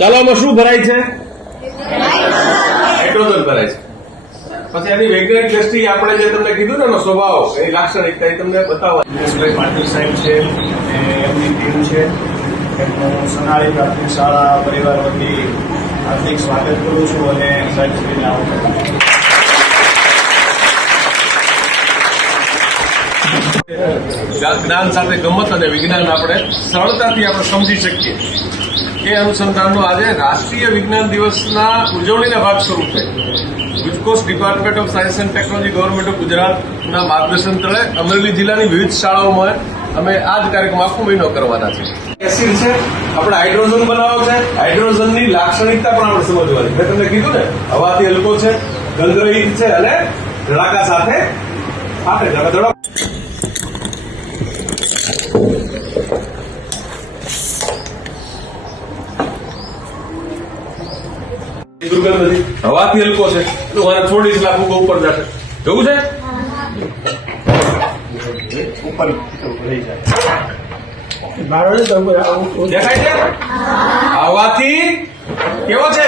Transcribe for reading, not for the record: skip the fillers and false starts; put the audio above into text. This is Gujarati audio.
ચાલો આમાં શું ભરાય છે? હાઇડ્રોજન ભરાય છે. પછી એની વૈજ્ઞાનિક દ્રષ્ટિએ આપણે જે તમને કીધું ને એનો સ્વભાવ, એની લાક્ષણિકતા એ તમને બતાવવા. દિનેશભાઈ પાટીલ સાહેબ છે અને એમની ટીમ છે. એમનું સોનાળી પ્રાથમિક શાળા પરિવાર વતી હાર્દિક સ્વાગત કરું છું અને સાહેબશ્રીને આવકારું. જ્ઞાન સાથે ગમત અને વિજ્ઞાન આપણે સરળતાથી આપણે સમજી શકીએ એ અનુસંધાનનો આજે રાષ્ટ્રીય વિજ્ઞાન દિવસના ઉજવણીના ભાગ સ્વરૂપે ગુજકોસ્ટ department of science and technology government of ગુજરાતના માર્ગદર્શન તળે અમરેલી જિલ્લાની વિવિધ શાળાઓમાં અમે આ જ કાર્યક્રમ આખો મહિનો કરવાના છે. એસિડ છે, આપણે હાઇડ્રોજન બનાવો છે, હાઇડ્રોજનની લાક્ષણિકતા પણ આપણે સમજવાની. મેં તમને કીધું ને, હવાથી હલકો છે, ગંધરહિત છે અને ધડાકા સાથે ફાટે ધડાકા. દુર્ગંધ નથી, હવાથી હલકો છે તો મારે થોડી જ લાખ ઉપર જશે. જોવું છે ઉપર લઈ જાય. દેખાય છે? હવાથી કેવો છે?